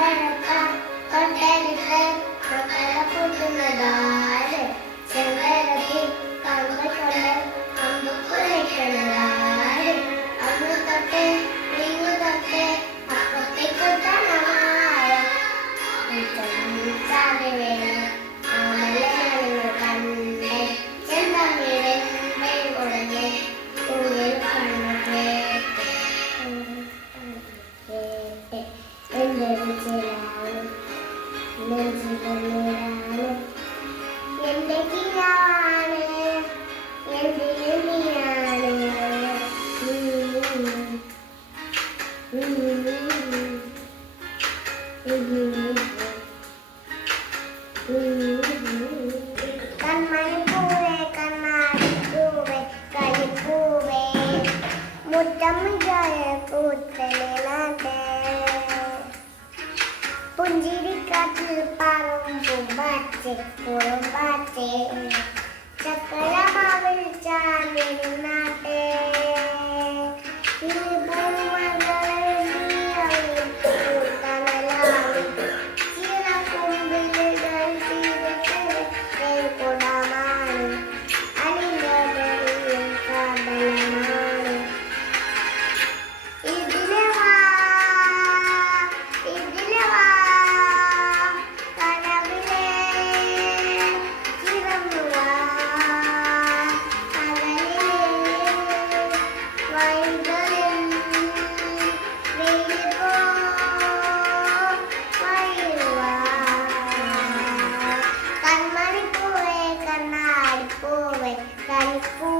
ചെമ്പഴക്കം തൊണ്ടലിട്ട് മക്കളെ കൂട്ടുന്നതാര് ചെമ്പഴക്കി കമ്പുകൊണ്ട് അമ്പ് കുറയ്ക്കുന്നതാര് അന്ന് തൊട്ട് നീങ്ങു തൊട്ട് അപ്പത്തേക്കൊട്ടാണ് ചാറി വേണം അപ്പത്തേക്ക് തണമായ എന്റെ കിനാണ് എന്റെ നീയാണ് കൺമണിപ്പൂവേ കണ്ണാടിപ്പൂവേ കളിപ്പൂവേ മുത്തമ്മ കൂത്തലെ നാട്ടേ പുഞ്ചിരിക്കാറ്റിൽ പറവും പൂമ്പാറ്റേ കുറുമ്പാറ്റേ. ചക്കരമാവിൽ ചാഞ്ഞിരുന്നാട്ടേ കണ്മണിപ്പൂവേ കണ്ണാടിപ്പൂവേ കളിപ്പൂ